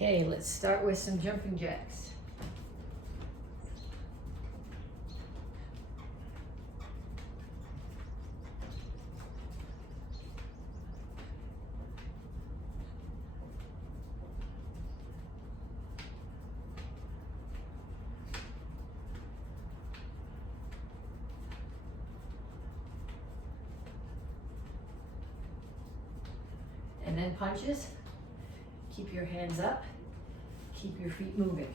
Okay, let's start with some jumping jacks. And then punches. Keep your hands up. Keep your feet moving.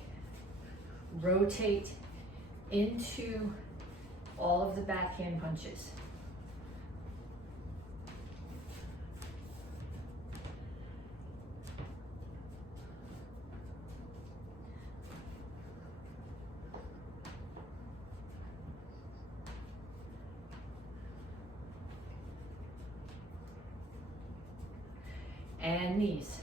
Rotate into all of the backhand punches. And knees.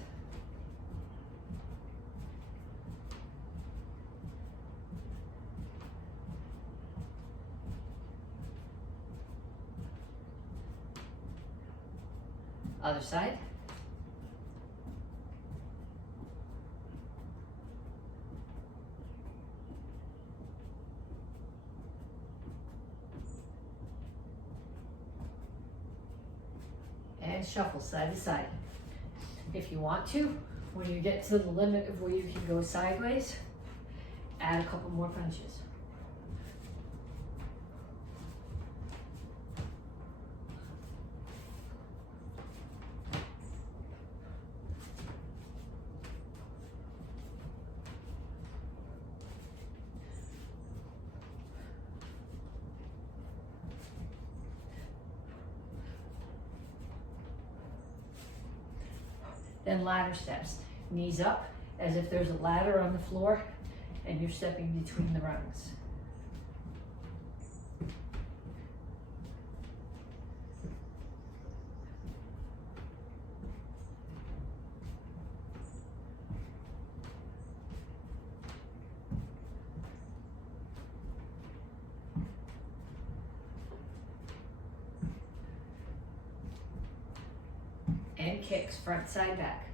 Other side. And shuffle side to side. If you want to, when you get to the limit of where you can go sideways, add a couple more punches. Then ladder steps. Knees up as if there's a ladder on the floor and you're stepping between the rungs. And kicks, front, side, back.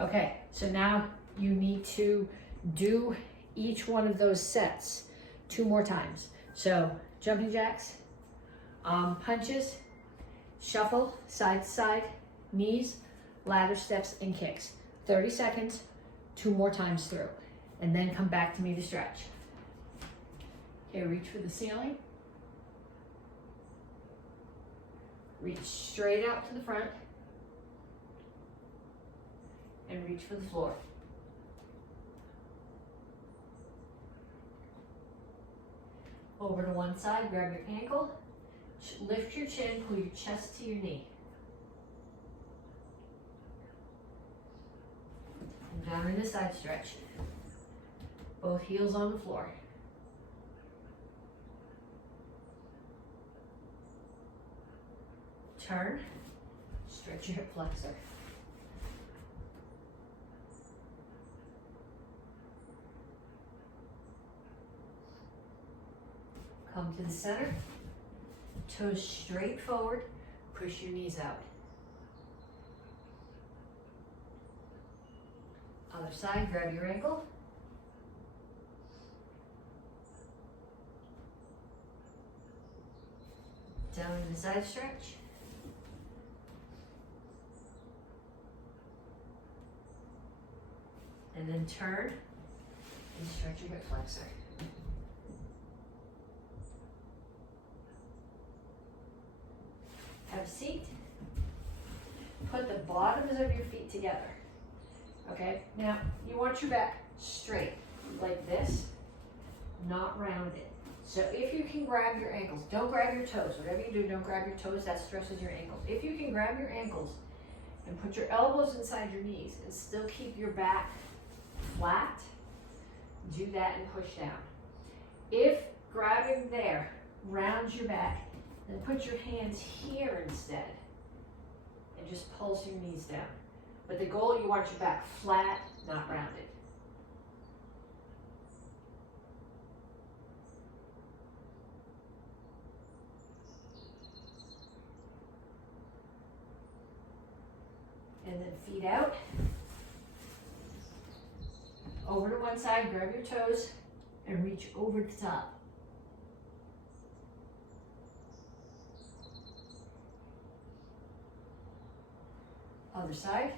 Okay, so now you need to do each one of those sets 2 more times. So jumping jacks, punches, shuffle, side to side, knees, ladder steps, and kicks. 30 seconds, 2 more times through. And then come back to me to stretch. Okay, reach for the ceiling. Reach straight out to the front. And reach for the floor. Over to one side, grab your ankle, lift your chin, pull your chest to your knee. And down in the side stretch. Both heels on the floor. Turn, stretch your hip flexor. Come to the center, toes straight forward, push your knees out. Other side, grab your ankle. Down in the side stretch. And then turn and stretch your hip flexor. Have a seat. Put the bottoms of your feet together. Okay, now you want your back straight like this, not rounded. So if you can grab your ankles, don't grab your toes. Whatever you do, don't grab your toes, that stresses your ankles. If you can grab your ankles and put your elbows inside your knees and still keep your back flat, do that and push down. If grabbing there rounds your back, then put your hands here instead and just pulse your knees down. But the goal, you want your back flat, not rounded. And then feet out. Over to one side, grab your toes, and reach over the top. Other side.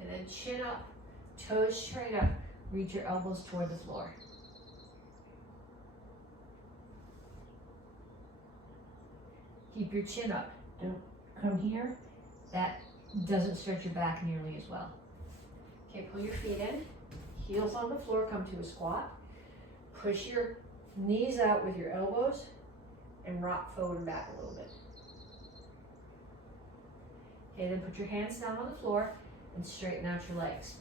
And then chin up, toes straight up, reach your elbows toward the floor. Keep your chin up. Don't come here. That doesn't stretch your back nearly as well. Okay, pull your feet in. Heels on the floor, come to a squat. Push your knees out with your elbows and rock forward and back a little bit. Okay, then put your hands down on the floor and straighten out your legs.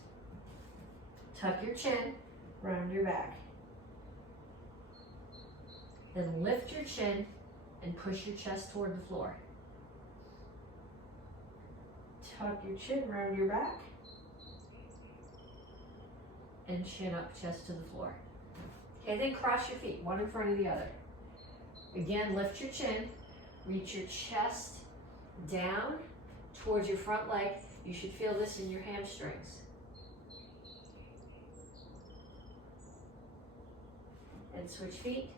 Tuck your chin, round your back. Then lift your chin and push your chest toward the floor. Tuck your chin, round your back. And chin up, chest to the floor. Okay, then cross your feet, one in front of the other. Again, lift your chin, reach your chest down towards your front leg. You should feel this in your hamstrings. And switch feet.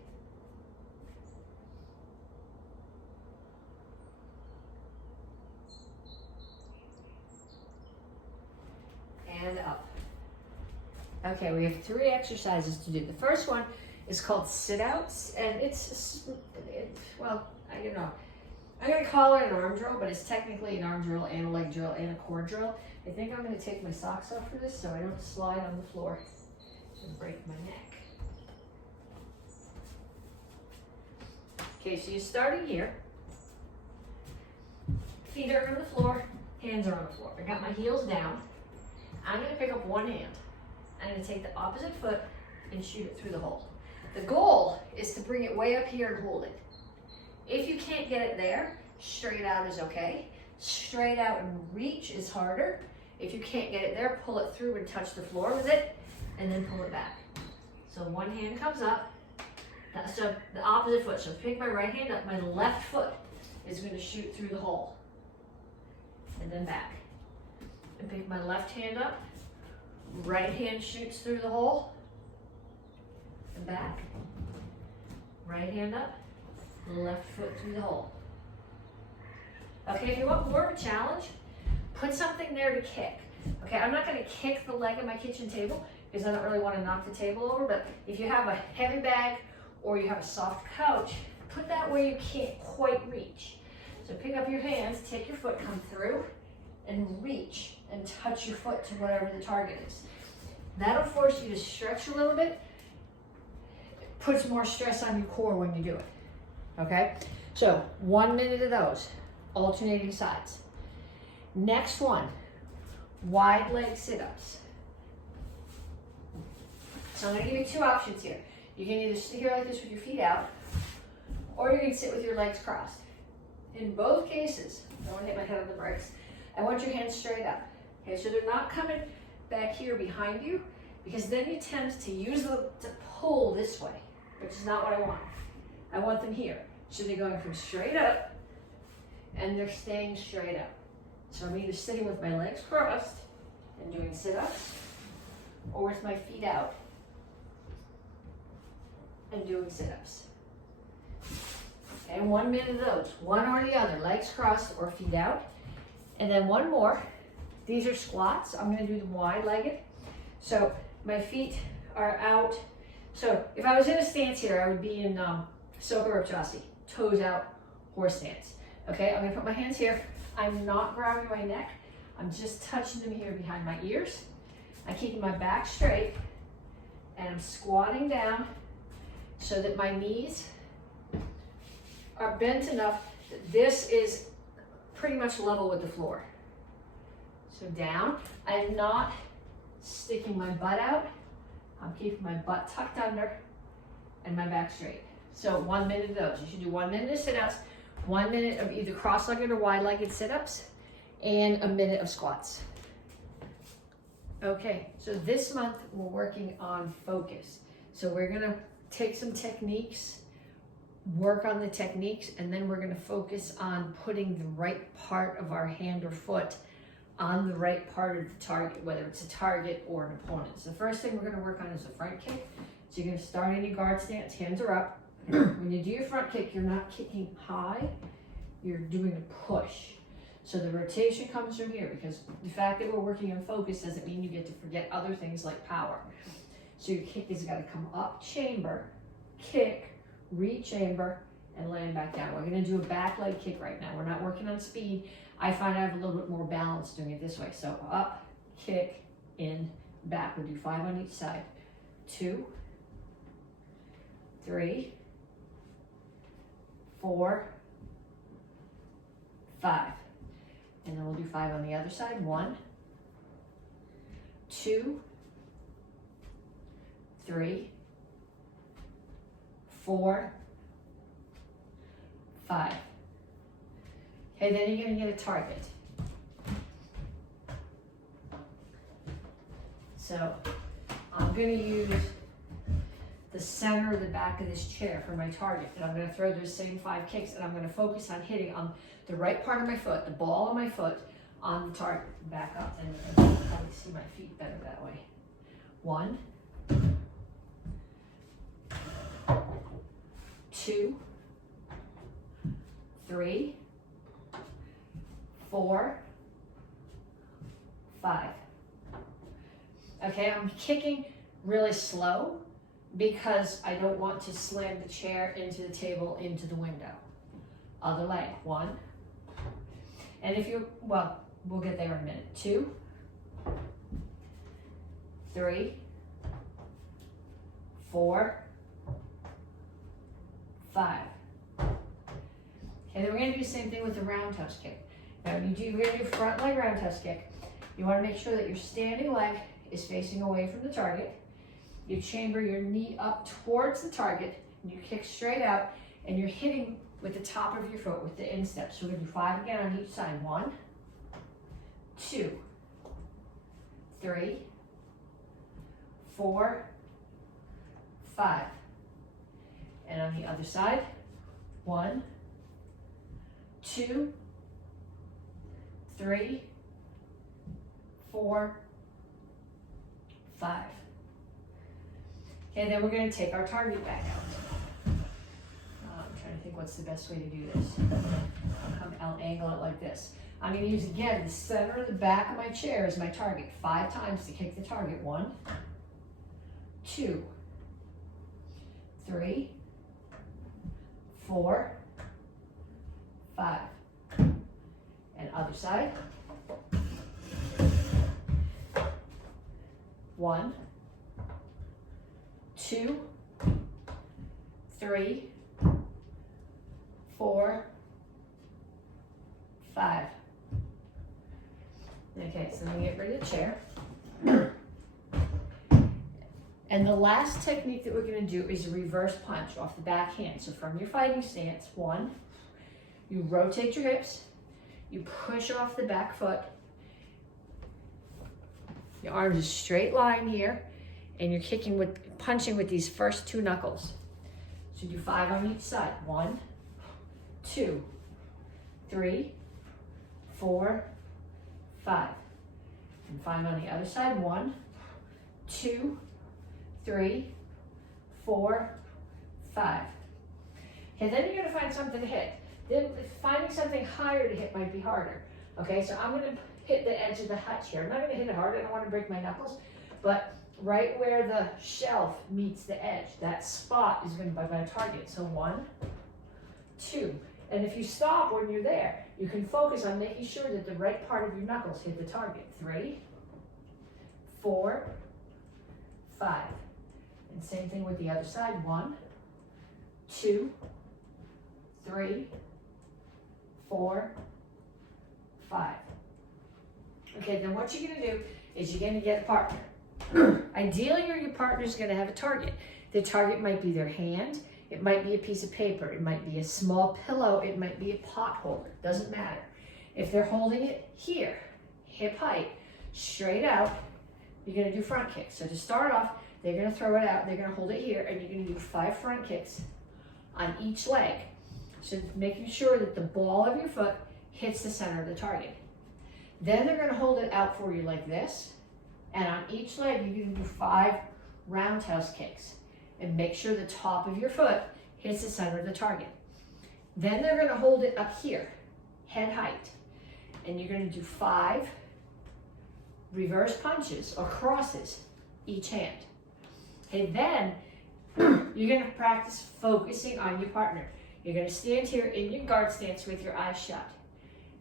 And up. Okay, we have 3 exercises to do. The first one is called sit-outs, and well, I don't know. I'm going to call it an arm drill, but it's technically an arm drill and a leg drill and a core drill. I think I'm going to take my socks off for this so I don't slide on the floor and break my neck. Okay, so you're starting here. Feet are on the floor, hands are on the floor. I got my heels down. I'm going to pick up one hand. I'm going to take the opposite foot and shoot it through the hole. The goal is to bring it way up here and hold it. If you can't get it there, straight out is okay. Straight out and reach is harder. If you can't get it there, pull it through and touch the floor with it, and then pull it back. So one hand comes up. So the opposite foot. So pick my right hand up. My left foot is going to shoot through the hole. And then back. And pick my left hand up. Right hand shoots through the hole. And back. Right hand up. Left foot through the hole. Okay, if you want more of a challenge, put something there to kick. Okay, I'm not going to kick the leg of my kitchen table because I don't really want to knock the table over, but if you have a heavy bag or you have a soft couch, put that where you can't quite reach. So pick up your hands, take your foot, come through, and reach and touch your foot to whatever the target is. That'll force you to stretch a little bit. It puts more stress on your core when you do it. Okay, so 1 minute of those, alternating sides. Next one, wide leg sit-ups. So I'm going to give you 2 options here. You can either sit here like this with your feet out, or you can sit with your legs crossed. In both cases, I don't want to hit my head on the brakes, I want your hands straight up. Okay, so they're not coming back here behind you, because then you tend to use them to pull this way, which is not what I want. I want them here. So they're going from straight up, and they're staying straight up. So I'm either sitting with my legs crossed and doing sit-ups, or with my feet out and doing sit-ups. And 1 minute of those, one or the other, legs crossed or feet out. And then one more. These are squats. I'm going to do them wide-legged. So my feet are out. So if I was in a stance here, I would be in Soka Rupchasi, toes out, horse stance. Okay, I'm going to put my hands here. I'm not grabbing my neck. I'm just touching them here behind my ears. I'm keeping my back straight, and I'm squatting down so that my knees are bent enough that this is pretty much level with the floor. So down. I'm not sticking my butt out. I'm keeping my butt tucked under and my back straight. So 1 minute of those. You should do 1 minute of sit-ups, 1 minute of either cross-legged or wide-legged sit-ups, and a minute of squats. Okay, so this month we're working on focus. So we're gonna take some techniques, work on the techniques, and then we're gonna focus on putting the right part of our hand or foot on the right part of the target, whether it's a target or an opponent. So the first thing we're gonna work on is a front kick. So you're gonna start in your guard stance, hands are up. When you do your front kick, you're not kicking high, you're doing a push. So the rotation comes from here, because the fact that we're working on focus doesn't mean you get to forget other things like power. So your kick has got to come up, chamber, kick, re-chamber, and land back down. We're going to do a back leg kick right now. We're not working on speed. I find I have a little bit more balance doing it this way. So up, kick, in, back. We'll do 5 on each side. 2, 3, 4, 5. And then we'll do 5 on the other side. 1, 2, 3, 4, 5. Okay, then you're going to get a target. So I'm going to use the center of the back of this chair for my target. And I'm going to throw those same 5 kicks, and I'm going to focus on hitting on the right part of my foot, the ball of my foot, on the target. Back up, and you can probably see my feet better that way. 1, 2, 3, 4, 5. Okay, I'm kicking really slow because I don't want to slam the chair into the table, into the window. Other leg. 1. And if you're, well, we'll get there in a minute. 2, 3, 4, 5. And then we're going to do the same thing with the roundhouse kick. Now, we're going to do front leg roundhouse kick. You want to make sure that your standing leg is facing away from the target. You chamber your knee up towards the target, and you kick straight out, and you're hitting with the top of your foot with the instep. So we're going to do 5 again on each side. 1, 2, 3, 4, 5. And on the other side, 1, 2, 3, 4, 5. Okay, then we're going to take our target back out. I'm trying to think what's the best way to do this. I'll angle it like this. I'm going to use, again, the center of the back of my chair as my target. 5 times to kick the target. 1, 2, 3, 4, 5. And other side. 1, 2, 3, 4, 5. Okay, so let me get rid of the chair. And the last technique that we're going to do is a reverse punch off the back hand. So from your fighting stance, 1, you rotate your hips, you push off the back foot, your arms is straight line here, and you're punching with these first 2 knuckles. So do 5 on each side. 1, 2, 3, 4, 5. And 5 on the other side. 1, 2, 3, 4, 5. Okay, then you're gonna find something to hit. Then finding something higher to hit might be harder. Okay, so I'm gonna hit the edge of the hutch here. I'm not gonna hit it hard, I don't wanna break my knuckles, but right where the shelf meets the edge, that spot is gonna be my target. So 1, 2. And if you stop when you're there, you can focus on making sure that the right part of your knuckles hit the target. 3, 4, 5. And same thing with the other side. 1, 2, 3, 4, 5. Okay, then what you're gonna do is you're gonna get a partner. Ideally, your partner's gonna have a target. The target might be their hand, it might be a piece of paper, it might be a small pillow, it might be a pot holder, doesn't matter. If they're holding it here, hip height, straight out, you're gonna do front kicks. So to start off, they're gonna throw it out, they're gonna hold it here, and you're gonna do 5 front kicks on each leg. So making sure that the ball of your foot hits the center of the target. Then they're gonna hold it out for you like this, and on each leg, you're gonna do 5 roundhouse kicks. And make sure the top of your foot hits the center of the target. Then they're gonna hold it up here, head height. And you're gonna do 5 reverse punches or crosses each hand. Okay, then you're gonna practice focusing on your partner. You're gonna stand here in your guard stance with your eyes shut.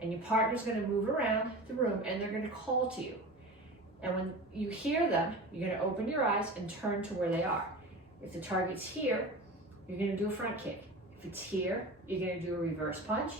And your partner's gonna move around the room and they're gonna call to you. And when you hear them, you're gonna open your eyes and turn to where they are. If the target's here, you're gonna do a front kick. If it's here, you're gonna do a reverse punch.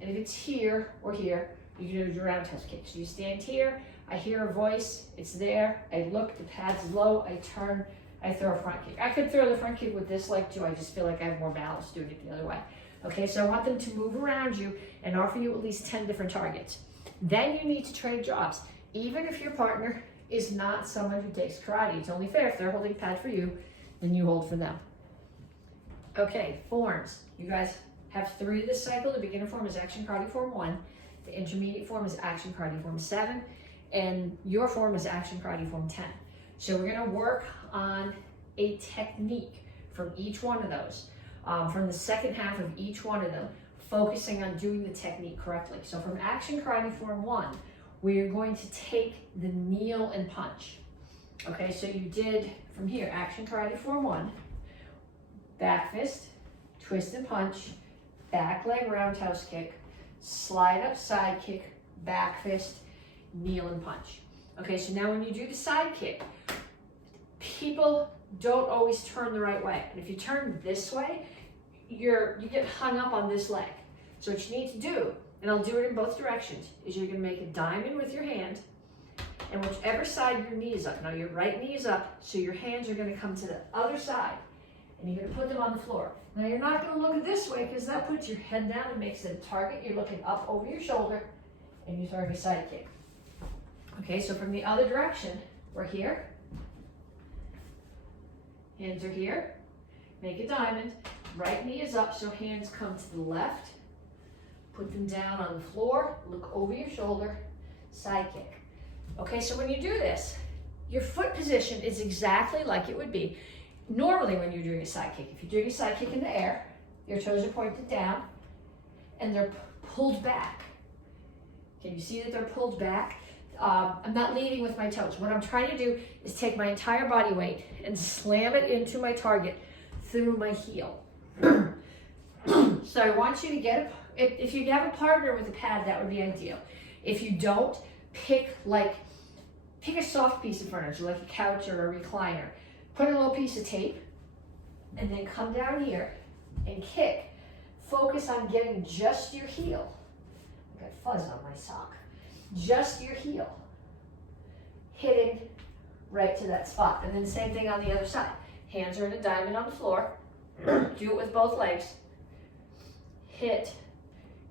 And if it's here or here, you're gonna do a roundhouse kick. So you stand here, I hear a voice, it's there, I look, the pad's low, I turn, I throw a front kick. I could throw the front kick with this leg too, I just feel like I have more balance doing it the other way. Okay, so I want them to move around you and offer you at least 10 different targets. Then you need to trade jobs. Even if your partner is not someone who takes karate, it's only fair if they're holding pad for you, then you hold for them. Okay, forms. You guys have 3 this cycle. The beginner form is Action Karate Form 1. The intermediate form is Action Karate Form 7. And your form is Action Karate Form 10. So we're gonna work on a technique from each one of those. From the second half of each one of them, focusing on doing the technique correctly. So from Action Karate Form 1, we are going to take the kneel and punch. Okay, so you did from here, Action Karate Form 1, back fist, twist and punch, back leg roundhouse kick, slide up side kick, back fist, kneel and punch. Okay, so now when you do the side kick, people don't always turn the right way. And if you turn this way, you get hung up on this leg. So what you need to do, and I'll do it in both directions, is you're gonna make a diamond with your hand, and whichever side your knee is up. Now your right knee is up, so your hands are gonna come to the other side, and you're gonna put them on the floor. Now you're not gonna look this way, because that puts your head down and makes it a target. You're looking up over your shoulder, and you throw your side kick. Okay, so from the other direction, we're here. Hands are here. Make a diamond. Right knee is up, so hands come to the left. Put them down on the floor. Look over your shoulder. Side kick. Okay, so when you do this, your foot position is exactly like it would be normally when you're doing a side kick. If you're doing a side kick in the air, your toes are pointed down and they're pulled back. Can you see that they're pulled back? I'm not leading with my toes. What I'm trying to do is take my entire body weight and slam it into my target through my heel. So I want you to get, if you have a partner with a pad, that would be ideal. If you don't, pick a soft piece of furniture, like a couch or a recliner. Put a little piece of tape, and then come down here and kick. Focus on getting just your heel. I got fuzz on my sock. Just your heel. Hitting right to that spot. And then same thing on the other side. Hands are in a diamond on the floor. Do it with both legs. Hit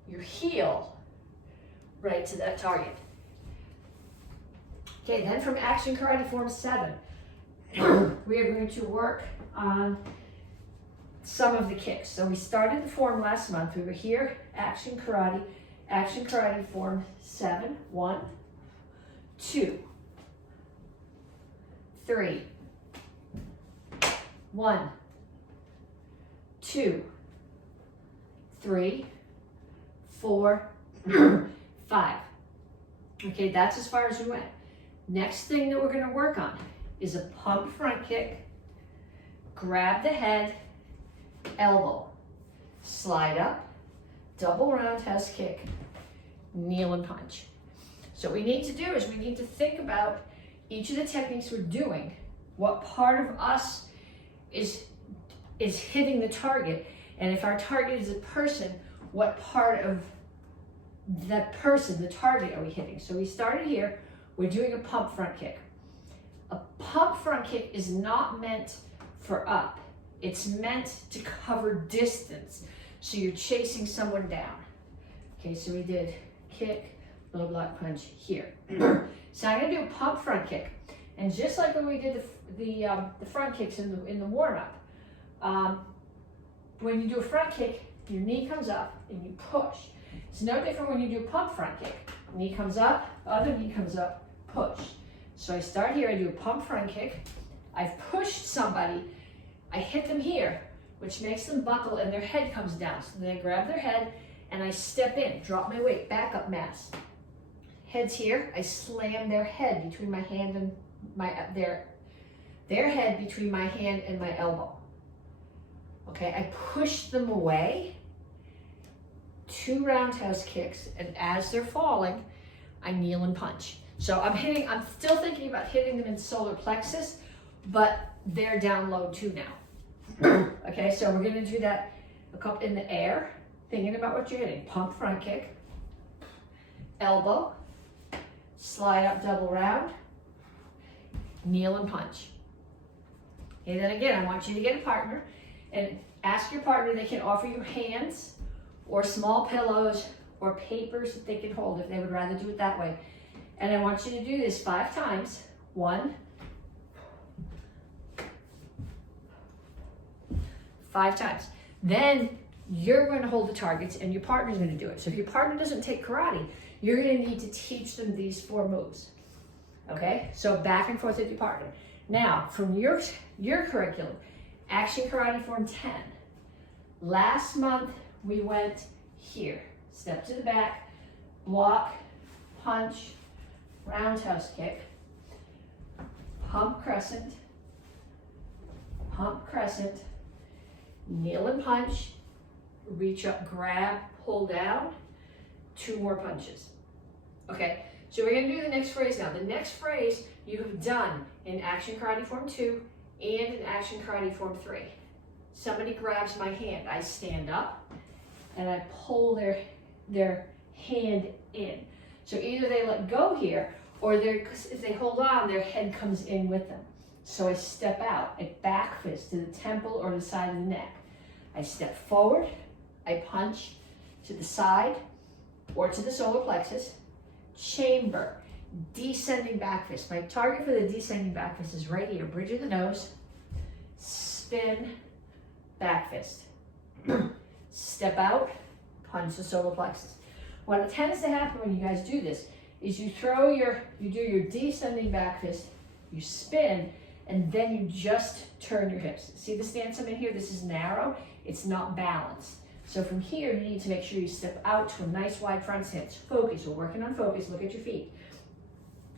your heel right to that target. Okay, then from Action Karate Form 7, we are going to work on some of the kicks. So we started the form last month. We were here, Action Karate Form 7, 1, 2, 3, 1, 2, 3, 4, 5. Okay, that's as far as we went. Next thing that we're going to work on is a pump front kick, grab the head, elbow, slide up, double roundhouse kick, kneel and punch. So what we need to do is we need to think about each of the techniques we're doing, what part of us is hitting the target, And if our target is a person, what part of that person, the target, are we hitting? So we started here, we're doing a pump front kick. A pump front kick is not meant for up. It's meant to cover distance. So you're chasing someone down. Okay, so we did kick, low block punch here. So I'm gonna do a pump front kick. And just like when we did the front kicks in the warm-up, when you do a front kick, your knee comes up and you push. It's no different when you do a pump front kick. Knee comes up, other knee comes up, push. So I start here, I do a pump front kick. I've pushed somebody, I hit them here, which makes them buckle and their head comes down. So then I grab their head and I step in, drop my weight, back up mass. Head's here, I slam their head between my hand and their head between my hand and my elbow. Okay, I push them away, 2 roundhouse kicks, and as they're falling, I kneel and punch. So I'm still thinking about hitting them in solar plexus, but they're down low too now. Okay, so we're gonna do that a couple in the air, thinking about what you're hitting. Pump front kick, elbow, slide up double round, kneel and punch. And then again, I want you to get a partner and ask your partner, they can offer you hands or small pillows or papers that they can hold if they would rather do it that way. And I want you to do this 5 times. 1, 5 times. Then you're going to hold the targets and your partner's going to do it. So if your partner doesn't take karate, you're going to need to teach them these 4 moves. Okay, so back and forth with your partner. Now, from your curriculum, Action Karate Form 10. Last month, we went here. Step to the back, block, punch, roundhouse kick, pump crescent, kneel and punch, reach up, grab, pull down, 2 more punches. Okay, so we're gonna do the next phrase now. The next phrase you have done in Action Karate Form 2 and in Action Karate Form 3. Somebody grabs my hand, I stand up and I pull their hand in. So either they let go here or if they hold on, their head comes in with them. So I step out, a back fist to the temple or the side of the neck. I step forward, I punch to the side or to the solar plexus, chamber, descending back fist. My target for the descending back fist is right here, bridge of the nose, spin, back fist. Step out, punch the solar plexus. What tends to happen when you guys do this is you do your descending back fist, you spin, and then you just turn your hips. See the stance I'm in here? This is narrow, it's not balanced. So from here, you need to make sure you step out to a nice wide front stance. Focus, we're working on focus, look at your feet.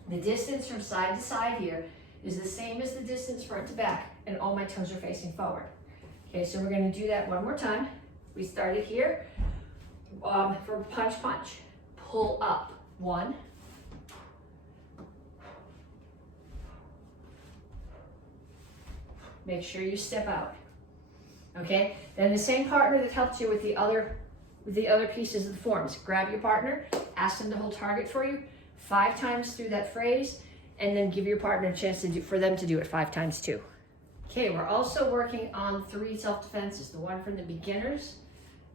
The distance from side to side here is the same as the distance front to back, and all my toes are facing forward. Okay, so we're gonna do that one more time. We started here for punch, punch. Pull up, 1. Make sure you step out. Okay, then the same partner that helped you with the other pieces of the forms. Grab your partner, ask them to hold target for you 5 times through that phrase, and then give your partner a chance for them to do it 5 times too. Okay, we're also working on 3 self-defenses. The one from the beginner's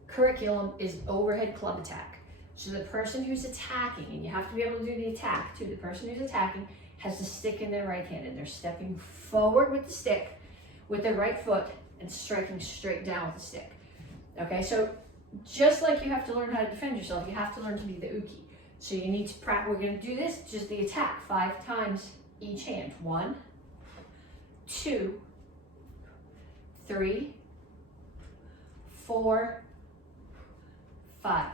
curriculum is overhead club attack. So the person who's attacking, and you have to be able to do the attack too, the person who's attacking has the stick in their right hand and they're stepping forward with the stick with their right foot and striking straight down with the stick. Okay, so just like you have to learn how to defend yourself, you have to learn to be the uke. So you need to practice, we're gonna do this, just the attack 5 times each hand. 1, 2, 3, 4, 5.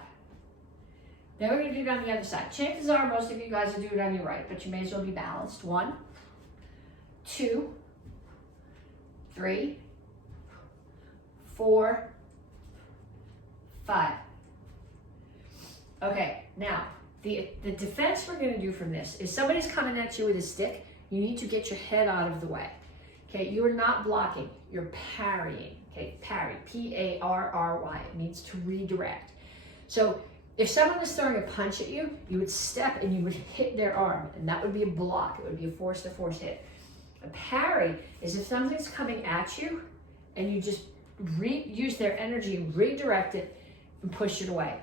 Then we're gonna do it on the other side. Chances are most of you guys will do it on your right, but you may as well be balanced. 1, 2, 3, 4, 5. Okay, now the defense we're going to do from this is somebody's coming at you with a stick. You need to get your head out of the way. Okay, you are not blocking, you're parrying. Okay, parry, P-A-R-R-Y. It means to redirect. So if someone was throwing a punch at you, you would step and you would hit their arm, and that would be a block. It would be a force-to-force hit. A parry is if something's coming at you and you just use their energy, redirect it, and push it away.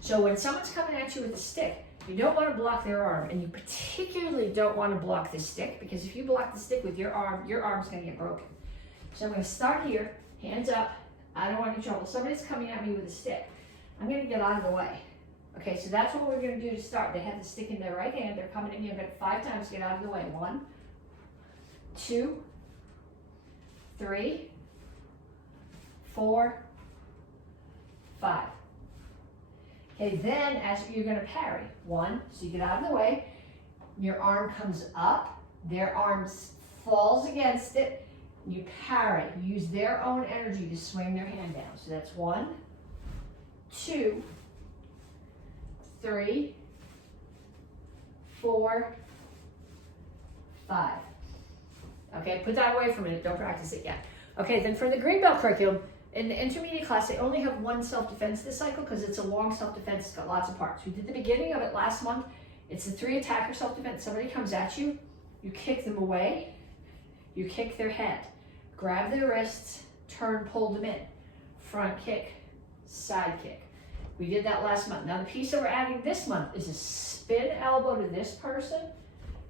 So when someone's coming at you with a stick, you don't want to block their arm, and you particularly don't want to block the stick, because if you block the stick with your arm's going to get broken. So I'm going to start here, hands up. I don't want any trouble. Somebody's coming at me with a stick. I'm going to get out of the way. Okay, so that's what we're going to do to start. They have the stick in their right hand. They're coming at me. I'm going to 5 times get out of the way. 1, 2, 3, 4, 5. Okay, then as you're going to parry. 1, so you get out of the way. Your arm comes up. Their arm falls against it. You parry. Use their own energy to swing their hand down. So that's 1, 2, 3, 4, 5. Okay, put that away for a minute. Don't practice it yet. Okay, then for the green belt curriculum, in the intermediate class, they only have 1 self-defense this cycle because it's a long self-defense. It's got lots of parts. We did the beginning of it last month. It's a 3 attacker self-defense. Somebody comes at you, you kick them away, you kick their head, grab their wrists, turn, pull them in. Front kick, side kick. We did that last month. Now the piece that we're adding this month is a spin elbow to this person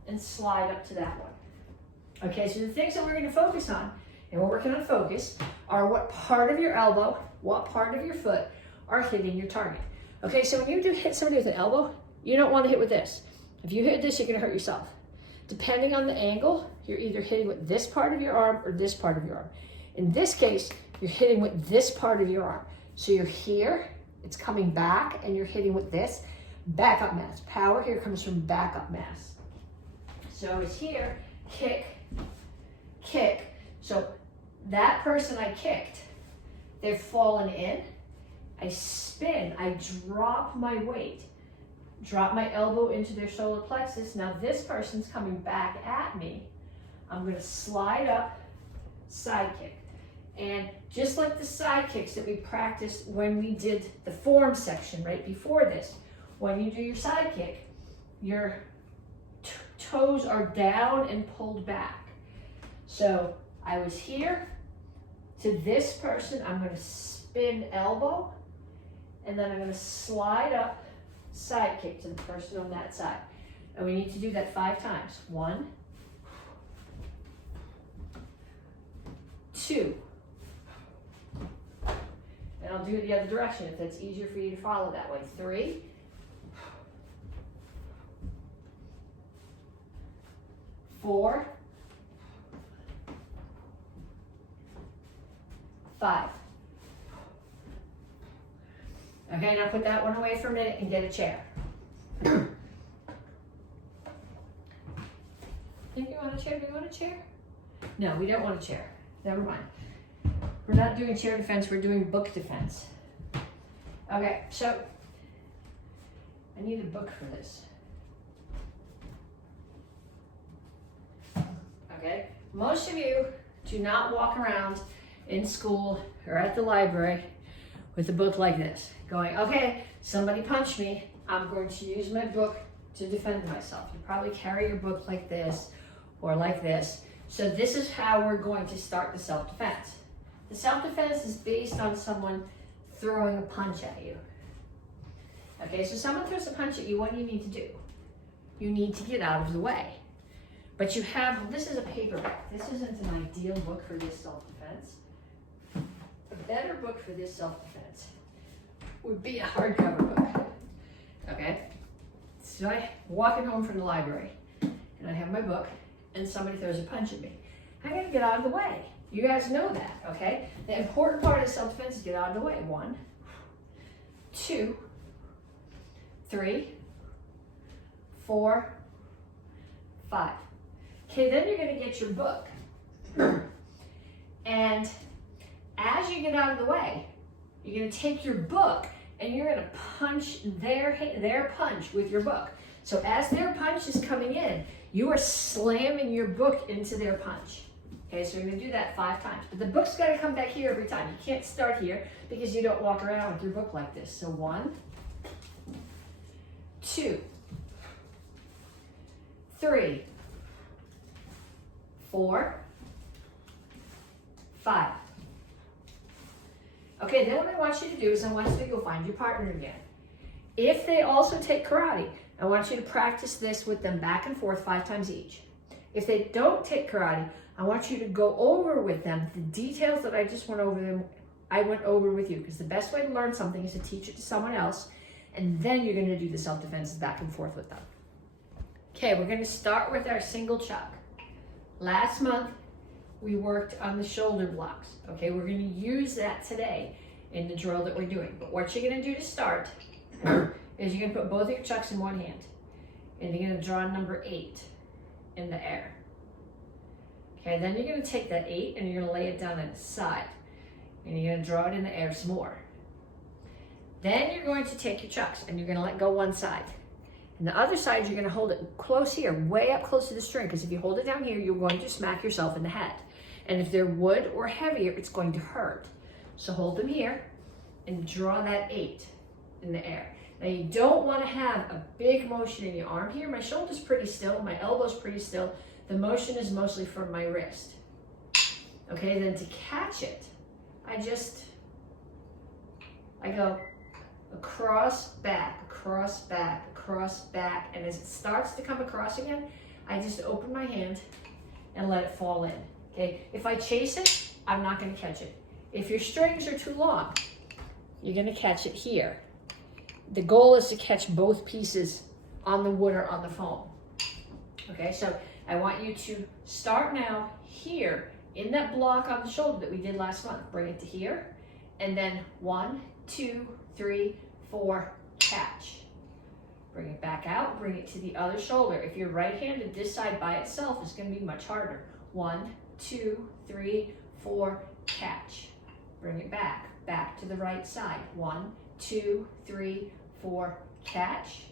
and slide up to that one. Okay, so the things that we're going to focus on, and we're working on focus, are what part of your elbow, what part of your foot are hitting your target. Okay, so when you do hit somebody with an elbow, you don't want to hit with this. If you hit this, you're going to hurt yourself. Depending on the angle, you're either hitting with this part of your arm or this part of your arm. In this case, you're hitting with this part of your arm. So you're here, it's coming back, and you're hitting with this backup mass. Power here comes from backup mass. So it's here, kick, kick. So that person I kicked, they've fallen in. I spin, I drop my weight, drop my elbow into their solar plexus. Now this person's coming back at me. I'm going to slide up, side kick. And just like the side kicks that we practiced when we did the form section right before this, when you do your side kick, your toes are down and pulled back. So I was here to this person. I'm going to spin elbow, and then I'm going to slide up, side kick to the person on that side. And we need to do that 5 times. 1, 2. And I'll do it the other direction if that's easier for you to follow that way. 3, 4, 5. Okay, now put that one away for a minute and get a chair. Think you want a chair? Do you want a chair? No, we don't want a chair. Never mind. We're not doing chair defense, we're doing book defense. Okay, so I need a book for this. Okay, most of you do not walk around in school or at the library with a book like this, going, okay, somebody punched me, I'm going to use my book to defend myself. You probably carry your book like this or like this. So this is how we're going to start the self-defense. The self-defense is based on someone throwing a punch at you. Okay, so someone throws a punch at you, what do you need to do? You need to get out of the way. But you have, this is a paperback. This isn't an ideal book for this self-defense. A better book for this self-defense would be a hardcover book. Okay? So I'm walking home from the library, and I have my book, and somebody throws a punch at me. I gotta get out of the way. You guys know that, okay? The important part of the self-defense is get out of the way. 1, 2, 3, 4, 5. Okay, then you're gonna get your book. And as you get out of the way, you're gonna take your book and you're gonna punch their punch with your book. So as their punch is coming in, you are slamming your book into their punch. Okay, so we're gonna do that 5 times. But the book's gotta come back here every time. You can't start here because you don't walk around with your book like this. So 1, 2, 3, 4, 5. Okay, then what I want you to do is I want you to go find your partner again. If they also take karate, I want you to practice this with them back and forth 5 times each. If they don't take karate, I want you to go over with them the details that I just went over with you, because the best way to learn something is to teach it to someone else, and then you're going to do the self-defense back and forth with them. Okay, we're going to start with our single chuck. Last month, we worked on the shoulder blocks. Okay, we're going to use that today in the drill that we're doing. But what you're going to do to start is you're going to put both of your chucks in one hand, and you're going to draw number 8 in the air. Okay, then you're going to take that 8 and you're going to lay it down on its side, and you're going to draw it in the air some more. Then you're going to take your chucks and you're going to let go one side. And the other side, you're going to hold it close here, way up close to the string, because if you hold it down here, you're going to smack yourself in the head. And if they're wood or heavier, it's going to hurt. So hold them here and draw that 8 in the air. Now you don't want to have a big motion in your arm here. My shoulder's pretty still, my elbow's pretty still. The motion is mostly from my wrist. Okay, then to catch it, I go across, back, across, back, across, back, and as it starts to come across again, I just open my hand and let it fall in. Okay, if I chase it, I'm not going to catch it. If your strings are too long, you're going to catch it here. The goal is to catch both pieces on the wood or on the foam. Okay, so I want you to start now here in that block on the shoulder that we did last month. Bring it to here, and then 1, 2, 3, 4, catch. Bring it back out, bring it to the other shoulder. If you're right-handed, this side by itself is going to be much harder. 1, 2, 3, 4, catch. Bring it back, back to the right side. 1, 2, 3, 4, catch.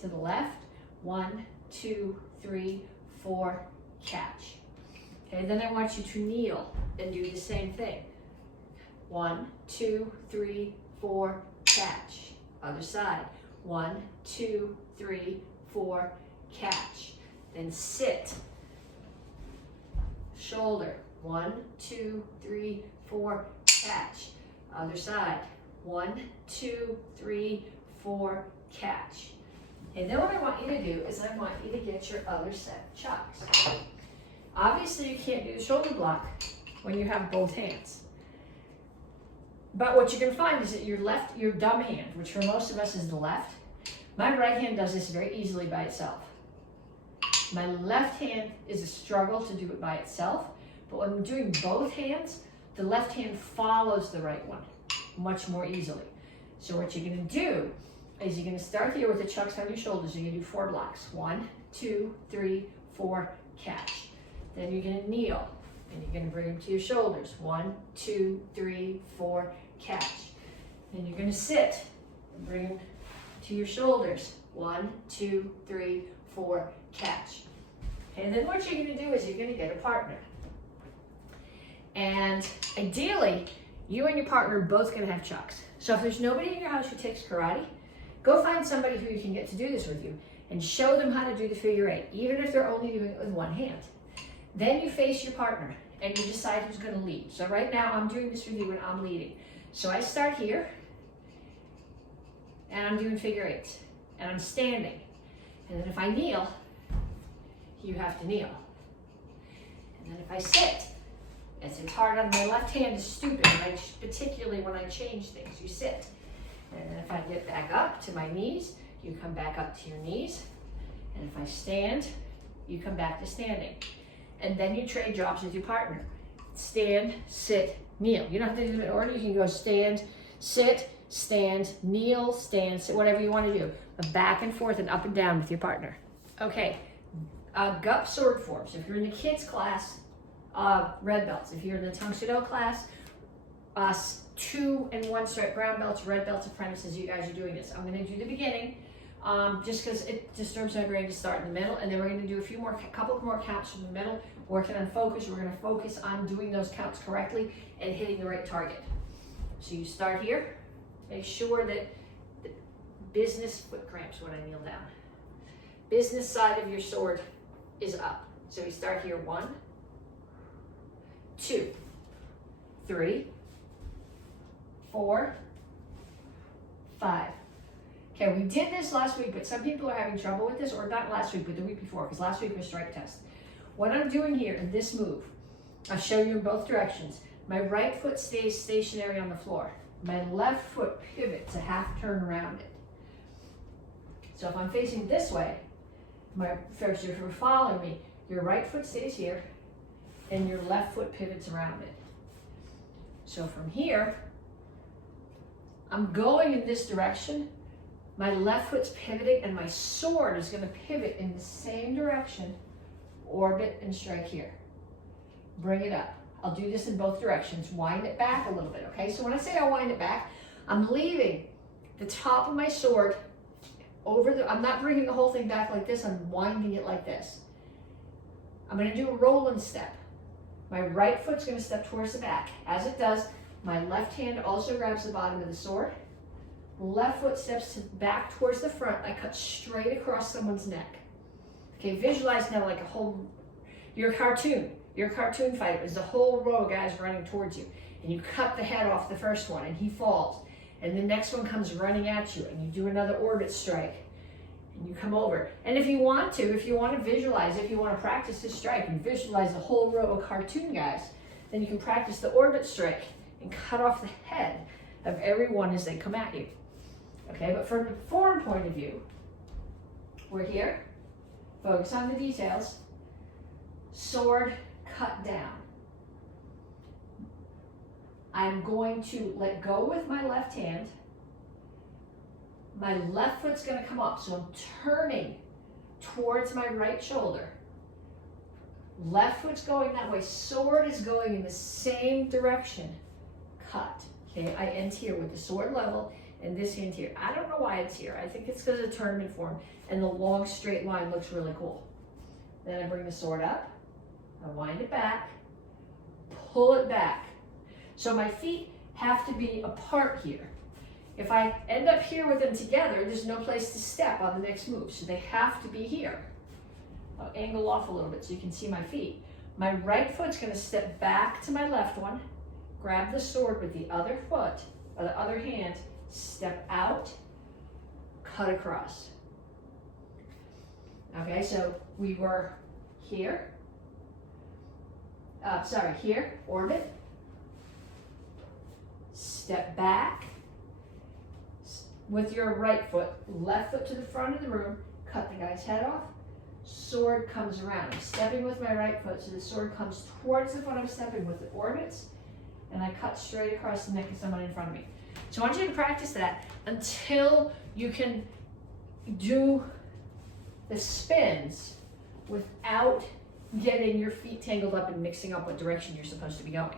To the left. 1, 2, 3, 4, catch. Okay, then I want you to kneel and do the same thing. 1, 2, 3, 4, catch. Other side. 1, 2, 3, 4, catch. Then sit. Shoulder. 1, 2, 3, 4, catch. Other side. 1, 2, 3, 4, catch. And then what I want you to do is I want you to get your other set of chucks. Obviously you can't do the shoulder block when you have both hands. But what you're going to find is that your dumb hand, which for most of us is the left, my right hand does this very easily by itself. My left hand is a struggle to do it by itself, but when I'm doing both hands, the left hand follows the right one much more easily. So what you're going to do is you're going to start here with the chucks on your shoulders. You're going to do 4 blocks. 1, 2, 3, 4, catch. Then you're going to kneel, and you're going to bring them to your shoulders. 1, 2, 3, 4, catch. Then you're going to sit and bring them to your shoulders. 1, 2, 3, 4, catch. And then what you're going to do is you're going to get a partner. And ideally, you and your partner are both going to have chucks. So if there's nobody in your house who takes karate, go find somebody who you can get to do this with you and show them how to do the figure 8, even if they're only doing it with one hand. Then you face your partner and you decide who's going to lead. So right now I'm doing this with you and I'm leading. So I start here and I'm doing figure 8s and I'm standing. And then if I kneel, you have to kneel. And then if I sit, it's hard on my left hand is stupid, particularly when I change things. You sit. And then if I get back up to my knees, you come back up to your knees. And if I stand, you come back to standing. And then you trade jobs with your partner. Stand, sit, kneel. You don't have to do them in order. You can go stand, sit, stand, kneel, stand, sit, whatever you want to do. But back and forth and up and down with your partner. Okay, gut sword forms. If you're in the kids class, red belts. If you're in the Tang Soo Do class, 2 and 1 stripe brown belts, red belts, apprentices, you guys are doing this. I'm going to do the beginning just because it disturbs my brain to start in the middle. And then we're going to do a couple more counts from the middle, working on focus. We're going to focus on doing those counts correctly and hitting the right target. So you start here. Make sure that the business foot cramps when I kneel down. Business side of your sword is up. So we start here, 1, 2, 3, 4, 5. Okay, we did this last week, but some people are having trouble with this, or not last week, but the week before, because last week was strike test. What I'm doing here in this move, I'll show you in both directions. My right foot stays stationary on the floor. My left foot pivots a half turn around it. So if I'm facing this way, if you're following me, your right foot stays here and your left foot pivots around it. So from here, I'm going in this direction. My left foot's pivoting and my sword is going to pivot in the same direction, orbit and strike here. Bring it up. I'll do this in both directions. Wind it back a little bit, okay? So when I say I'll wind it back, I'm leaving the top of my sword I'm not bringing the whole thing back like this, I'm winding it like this. I'm going to do a rolling step. My right foot's going to step towards the back. As it does, my left hand also grabs the bottom of the sword. Left foot steps back towards the front. I cut straight across someone's neck. Okay, visualize now like you're a cartoon fighter. There's a whole row of guys running towards you. And you cut the head off the first one and he falls. And the next one comes running at you and you do another orbit strike. And you come over. And if you want to visualize, if you want to practice this strike and visualize the whole row of cartoon guys, then you can practice the orbit strike and cut off the head of everyone as they come at you. Okay, but from the form point of view, we're here, focus on the details, sword cut down. I'm going to let go with my left hand. My left foot's going to come up, so I'm turning towards my right shoulder. Left foot's going that way, sword is going in the same direction. Cut. Okay, I end here with the sword level and this hand here. I don't know why it's here. I think it's because of tournament form and the long straight line looks really cool. Then I bring the sword up, I wind it back, pull it back. So my feet have to be apart here. If I end up here with them together, there's no place to step on the next move. So they have to be here. I'll angle off a little bit so you can see my feet. My right foot's going to step back to my left one, grab the sword with the other foot, or the other hand, step out, cut across. Okay, so we were here. Here, orbit. Step back with your right foot, left foot to the front of the room, cut the guy's head off, sword comes around. I'm stepping with my right foot, so the sword comes towards the foot I'm stepping with, the orbits, and I cut straight across the neck of someone in front of me. So I want you to practice that until you can do the spins without getting your feet tangled up and mixing up what direction you're supposed to be going.